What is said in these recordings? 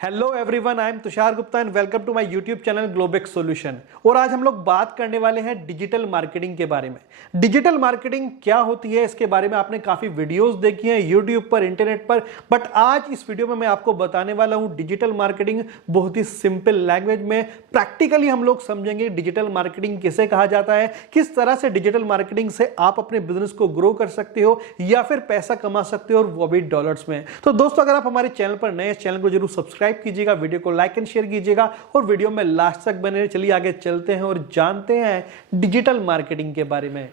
Hello everyone, I am Tushar Gupta and welcome to my YouTube channel Globex solution. और आज हम लोग बात करने वाले हैं डिजिटल मार्केटिंग के बारे में। डिजिटल मार्केटिंग क्या होती है इसके बारे में आपने काफी वीडियोस देखी हैं यूट्यूब पर, इंटरनेट पर, बट आज इस वीडियो में मैं आपको बताने वाला हूं डिजिटल मार्केटिंग बहुत ही सिंपल लैंग्वेज में। प्रैक्टिकली हम लोग समझेंगे डिजिटल मार्केटिंग किसे कहा जाता है, किस तरह से डिजिटल मार्केटिंग से आप अपने बिजनेस को ग्रो कर सकते हो या फिर पैसा कमा सकते हो, और वो भी डॉलर्स में। तो दोस्तों, अगर आप हमारे चैनल पर नए, चैनल को जरूर सब्सक्राइब कीजिएगा, वीडियो को लाइक एंड शेयर कीजिएगा और वीडियो में लास्ट तक बने रहिए। चलिए आगे चलते हैं और जानते हैं डिजिटल मार्केटिंग के बारे में।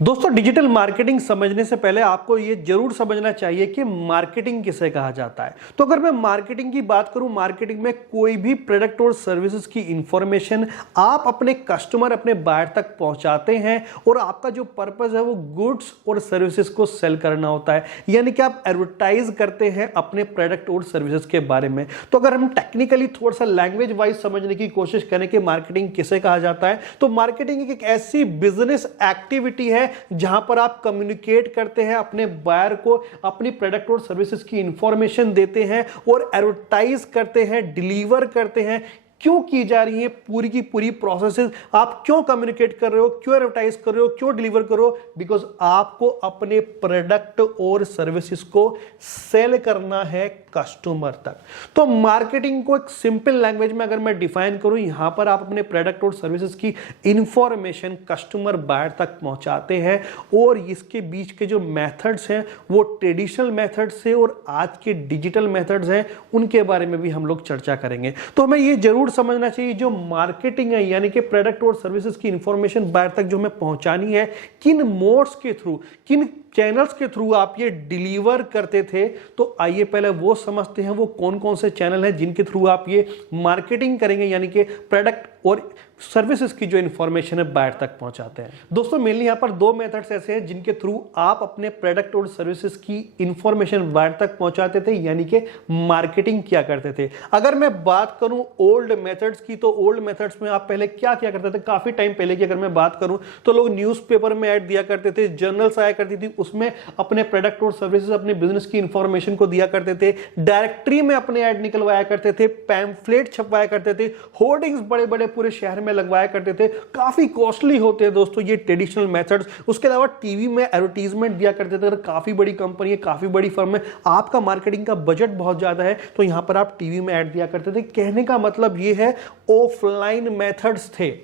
दोस्तों, डिजिटल मार्केटिंग समझने से पहले आपको यह जरूर समझना चाहिए कि मार्केटिंग किसे कहा जाता है। तो अगर मैं मार्केटिंग की बात करूं, मार्केटिंग में कोई भी प्रोडक्ट और सर्विसेज की इंफॉर्मेशन आप अपने कस्टमर, अपने बायर तक पहुंचाते हैं, और आपका जो पर्पस है वो गुड्स और सर्विसेज को सेल करना होता है, यानी कि आप एडवर्टाइज करते हैं अपने प्रोडक्ट और सर्विसेज के बारे में। तो अगर हम टेक्निकली थोड़ा सा लैंग्वेज वाइज समझने की कोशिश करें कि मार्केटिंग किसे कहा जाता है, तो मार्केटिंग एक ऐसी बिजनेस एक्टिविटी है जहां पर आप कम्युनिकेट करते हैं अपने बायर को, अपनी प्रोडक्ट और सर्विसेज की इंफॉर्मेशन देते हैं और एडवर्टाइज करते हैं, डिलीवर करते हैं। क्यों की जा रही है पूरी की पूरी प्रोसेसेस, आप क्यों कम्युनिकेट कर रहे हो, क्यों एडवर्टाइज कर रहे हो, क्यों डिलीवर कर रहे हो, बिकॉज आपको अपने प्रोडक्ट और सर्विसेज को सेल करना है कस्टमर तक। तो मार्केटिंग को एक सिंपल लैंग्वेज में अगर मैं डिफाइन करूं, यहां पर आप अपने प्रोडक्ट और सर्विसेज की इंफॉर्मेशन कस्टमर बायर तक पहुंचाते हैं, और इसके बीच के जो मेथड्स हैं वो ट्रेडिशनल मेथड्स है और आज के डिजिटल मेथड्स हैं, उनके बारे में भी हम लोग चर्चा करेंगे। तो हमें ये जरूर समझना चाहिए जो मार्केटिंग है, यानी कि प्रोडक्ट और सर्विसेज की इंफॉर्मेशन बायर तक जो हमें पहुंचानी है, किन मोड्स के थ्रू, किन चैनल्स के थ्रू आप ये डिलीवर करते थे। तो आइए पहले वो समझते हैं वो कौन कौन से चैनल हैं जिनके थ्रू आप ये मार्केटिंग करेंगे, यानी कि प्रोडक्ट और सर्विसेज की जो इंफॉर्मेशन है बायर तक पहुंचाते हैं। दोस्तों, मेनली यहां पर दो मेथड्स ऐसे हैं जिनके थ्रू आप अपने प्रोडक्ट और सर्विसेज की इंफॉर्मेशन बायर तक पहुंचाते थे, यानी कि मार्केटिंग किया करते थे। अगर मैं बात करूं ओल्ड मेथड्स की, तो ओल्ड मेथड्स में आप पहले क्या किया करते थे, काफी टाइम पहले की अगर मैं बात करूं तो लोग न्यूज़पेपर में ऐड दिया करते थे, जर्नल्स आया करती थी, उसमें अपने प्रोडक्ट और सर्विसेज, अपने बिजनेस की इंफॉर्मेशन को दिया करते थे, डायरेक्टरी में अपने ऐड निकलवाया करते थे, पैम्फलेट छपवाया करते थे, होर्डिंग्स बड़े बड़े पूरे शहर में लगवाया करते थे। काफी कॉस्टली होते हैं दोस्तों ये ट्रेडिशनल मेथड्स। उसके अलावा टीवी में एडवर्टीजमेंट दिया करते थे। अगर काफी बड़ी कंपनी है, काफी बड़ी फर्म है, आपका मार्केटिंग का बजट बहुत ज्यादा है, तो यहां पर आप टीवी में ऐड दिया करते थे। कहने का मतलब ये है ऑफलाइन मेथड्स थे।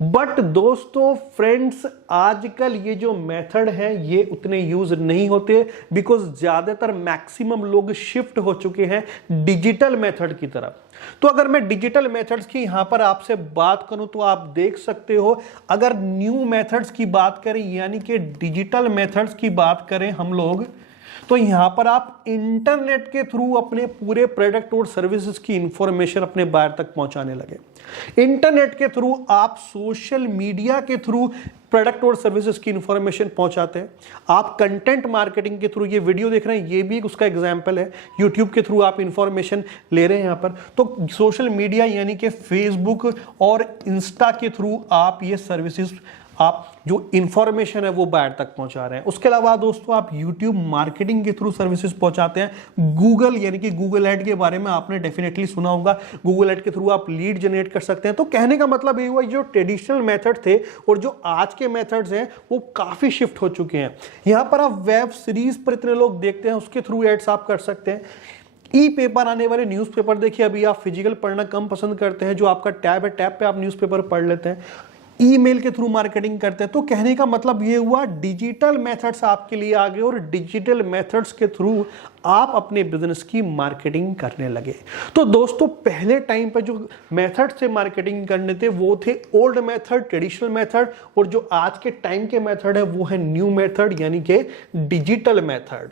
बट दोस्तों, फ्रेंड्स, आजकल ये जो मेथड है ये उतने यूज नहीं होते, बिकॉज ज्यादातर मैक्सिमम लोग शिफ्ट हो चुके हैं डिजिटल मेथड की तरफ। तो अगर मैं डिजिटल मेथड्स की यहां पर आपसे बात करूं तो आप देख सकते हो, अगर न्यू मेथड्स की बात करें, यानी कि डिजिटल मेथड्स की बात करें हम लोग, तो यहां पर आप इंटरनेट के थ्रू अपने पूरे प्रोडक्ट और सर्विसेज की इंफॉर्मेशन अपने बायर तक पहुंचाने लगे। इंटरनेट के थ्रू आप सोशल मीडिया के थ्रू प्रोडक्ट और सर्विसेज की इंफॉर्मेशन पहुंचाते हैं। आप कंटेंट मार्केटिंग के थ्रू, ये वीडियो देख रहे हैं, ये भी उसका एग्जांपल है। यूट्यूब के थ्रू आप इंफॉर्मेशन ले रहे हैं यहां पर, तो सोशल मीडिया यानी कि फेसबुक और इंस्टा के थ्रू आप ये सर्विसेज, आप जो इंफॉर्मेशन है वो बायर तक पहुंचा रहे हैं। उसके अलावा दोस्तों, आप यूट्यूब मार्केटिंग के थ्रू सर्विसेज पहुंचाते हैं। गूगल, यानी कि गूगल ऐड के बारे में आपने डेफिनेटली सुना होगा। गूगल ऐड के थ्रू आप लीड जनरेट कर सकते हैं। तो कहने का मतलब ये हुआ, जो ट्रेडिशनल मेथड थे और जो आज के मेथड्स हैं वो काफी शिफ्ट हो चुके हैं। यहां पर आप वेब सीरीज पर इतने लोग देखते हैं, उसके थ्रू एड्स आप कर सकते हैं। ई पेपर आने वाले न्यूज़पेपर देखिए, अभी आप फिजिकल पढ़ना कम पसंद करते हैं, जो आपका टैब है, टैब पे आप न्यूज़पेपर पढ़ लेते हैं। ईमेल के थ्रू मार्केटिंग करते हैं। तो कहने का मतलब ये हुआ, डिजिटल मेथड्स आपके लिए आ गए और डिजिटल मेथड्स के थ्रू आप अपने बिजनेस की मार्केटिंग करने लगे। तो दोस्तों, पहले टाइम पर जो मेथड से मार्केटिंग करने थे वो थे ओल्ड मेथड, ट्रेडिशनल मेथड, और जो आज के टाइम के मेथड है वो है न्यू मेथड, यानी कि डिजिटल मेथड।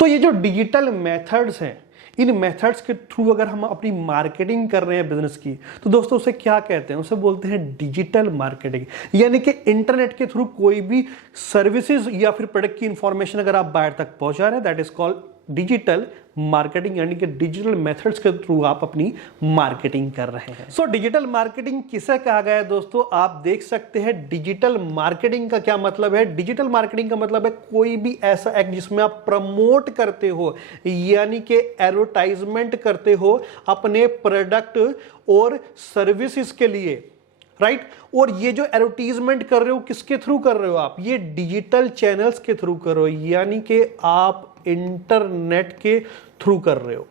तो ये जो डिजिटल मेथड्स हैं, इन मेथड्स के थ्रू अगर हम अपनी मार्केटिंग कर रहे हैं बिजनेस की, तो दोस्तों उसे क्या कहते हैं, उसे बोलते हैं डिजिटल मार्केटिंग। यानी कि इंटरनेट के थ्रू कोई भी सर्विसेज या फिर प्रोडक्ट की इंफॉर्मेशन अगर आप बायर तक पहुंचा रहे हैं, that is called digital marketing यानी कि डिजिटल मेथड्स के थ्रू आप अपनी मार्केटिंग कर रहे हैं। सो डिजिटल मार्केटिंग किसे कहा गया है दोस्तों, आप देख सकते हैं डिजिटल मार्केटिंग का क्या मतलब है। डिजिटल मार्केटिंग का मतलब है कोई भी ऐसा एक्ट जिसमें आप प्रमोट करते हो यानी कि एडवर्टाइजमेंट करते हो अपने प्रोडक्ट और सर्विसेज के लिए, राइट। और ये जो एडवर्टीजमेंट कर रहे हो किसके थ्रू कर रहे हो आप, ये डिजिटल चैनल्स के थ्रू कर रहे हो यानी कि आप इंटरनेट के थ्रू कर रहे हो।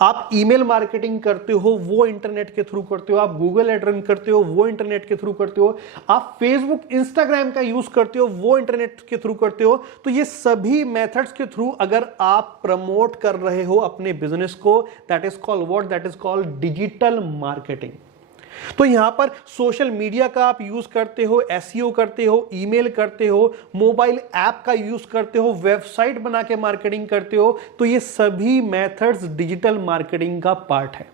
आप ईमेल मार्केटिंग करते हो वो इंटरनेट के थ्रू करते हो, आप गूगल एड रन करते हो वो इंटरनेट के थ्रू करते हो, आप फेसबुक इंस्टाग्राम का यूज करते हो वो इंटरनेट के थ्रू करते हो। तो ये सभी मेथड्स के थ्रू अगर आप प्रमोट कर रहे हो अपने बिजनेस को, that is called what, that is called digital marketing. तो यहां पर सोशल मीडिया का आप यूज करते हो, एसईओ करते हो, ईमेल करते हो, मोबाइल ऐप का यूज करते हो, वेबसाइट बना के मार्केटिंग करते हो, तो ये सभी मेथड्स डिजिटल मार्केटिंग का पार्ट है।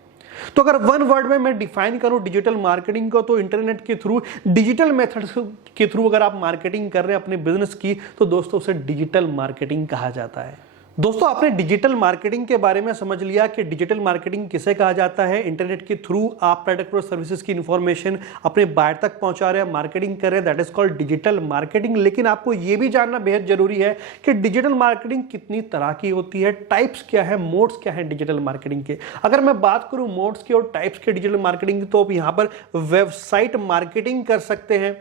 तो अगर वन वर्ड में मैं डिफाइन करूं डिजिटल मार्केटिंग को, तो इंटरनेट के थ्रू डिजिटल मेथड्स के थ्रू अगर आप मार्केटिंग कर रहे हैं अपने बिजनेस की, तो दोस्तों उसे डिजिटल मार्केटिंग कहा जाता है। दोस्तों आपने डिजिटल मार्केटिंग के बारे में समझ लिया कि डिजिटल मार्केटिंग किसे कहा जाता है। इंटरनेट के थ्रू आप प्रोडक्ट और सर्विसेज की इंफॉर्मेशन अपने बायर तक पहुंचा रहे हैं, मार्केटिंग कर रहे हैं, that is called digital marketing. लेकिन आपको यह भी जानना बेहद जरूरी है कि डिजिटल मार्केटिंग कितनी तरह की होती है, टाइप्स क्या है, मोड्स क्या है डिजिटल मार्केटिंग के। अगर मैं बात करूं मोड्स की और टाइप्स के डिजिटल मार्केटिंग की, तो आप यहां पर वेबसाइट मार्केटिंग कर सकते हैं,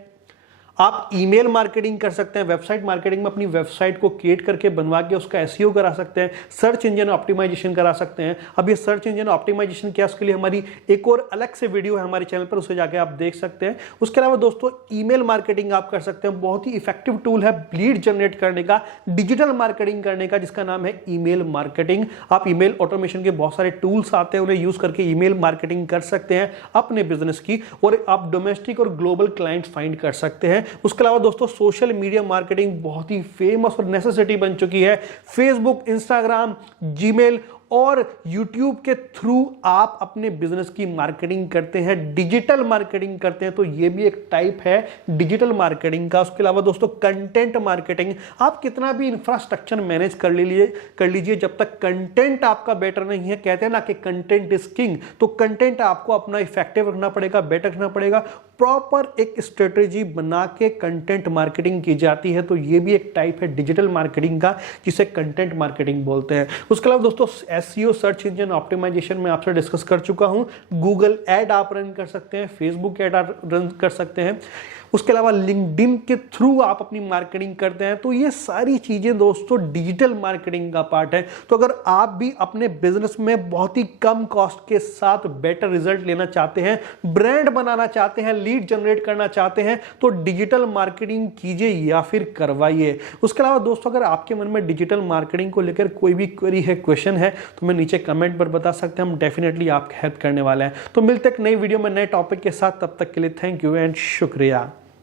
आप ईमेल मार्केटिंग कर सकते हैं, वेबसाइट मार्केटिंग में अपनी वेबसाइट को क्रिएट करके बनवा के उसका एसईओ करा सकते हैं, सर्च इंजन ऑप्टिमाइजेशन करा सकते हैं। अब ये सर्च इंजन ऑप्टिमाइजेशन क्या, उसके लिए हमारी एक और अलग से वीडियो है हमारे चैनल पर, उसे जाके आप देख सकते हैं। उसके अलावा दोस्तों ईमेल मार्केटिंग आप कर सकते हैं, बहुत ही इफेक्टिव टूल है लीड जनरेट करने का, डिजिटल मार्केटिंग करने का, जिसका नाम है ईमेल मार्केटिंग। आप ईमेल ऑटोमेशन के बहुत सारे टूल्स आते हैं, उन्हें यूज करके ईमेल मार्केटिंग कर सकते हैं अपने बिजनेस की, और आप डोमेस्टिक और ग्लोबल क्लाइंट्स फाइंड कर सकते हैं। उसके अलावा दोस्तों सोशल मीडिया मार्केटिंग बहुत ही फेमस और नेसेसिटी बन चुकी है। फेसबुक, इंस्टाग्राम, जीमेल और यूट्यूब के थ्रू आप अपने बिजनेस की मार्केटिंग करते हैं, डिजिटल मार्केटिंग करते हैं, तो ये भी एक टाइप है डिजिटल मार्केटिंग का। उसके अलावा दोस्तों कंटेंट मार्केटिंग, आप कितना भी इंफ्रास्ट्रक्चर मैनेज कर लीजिए, जब तक कंटेंट आपका बेटर नहीं है, कहते हैं ना कि कंटेंट इज किंग, तो कंटेंट आपको अपना इफेक्टिव रखना पड़ेगा, बेटर रखना पड़ेगा, प्रॉपर एक स्ट्रेटेजी बना के कंटेंट मार्केटिंग की जाती है। तो ये भी एक टाइप है डिजिटल मार्केटिंग का, जिसे कंटेंट मार्केटिंग बोलते हैं। उसके अलावा दोस्तों एसईओ सर्च इंजन ऑप्टिमाइजेशन में आपसे डिस्कस कर चुका हूं, गूगल ऐड आप रन कर सकते हैं, फेसबुक ऐड आप रन कर सकते हैं, उसके अलावा लिंक्डइन के थ्रू आप अपनी मार्केटिंग करते हैं। तो ये सारी चीजें दोस्तों डिजिटल मार्केटिंग का पार्ट है। तो अगर आप भी अपने बिजनेस में बहुत ही कम कॉस्ट के साथ बेटर रिजल्ट लेना चाहते हैं, ब्रांड बनाना चाहते हैं, लीड जनरेट करना चाहते हैं, तो डिजिटल मार्केटिंग कीजिए या फिर करवाइए। उसके अलावा दोस्तों अगर आपके मन में डिजिटल मार्केटिंग को लेकर कोई भी क्वेरी है, क्वेश्चन है, तो मैं नीचे कमेंट पर बता सकते हैं, हम डेफिनेटली आपकी हेल्प करने वाले हैं। तो मिलते हैं एक नई वीडियो में नए टॉपिक के साथ, तब तक के लिए थैंक यू एंड शुक्रिया।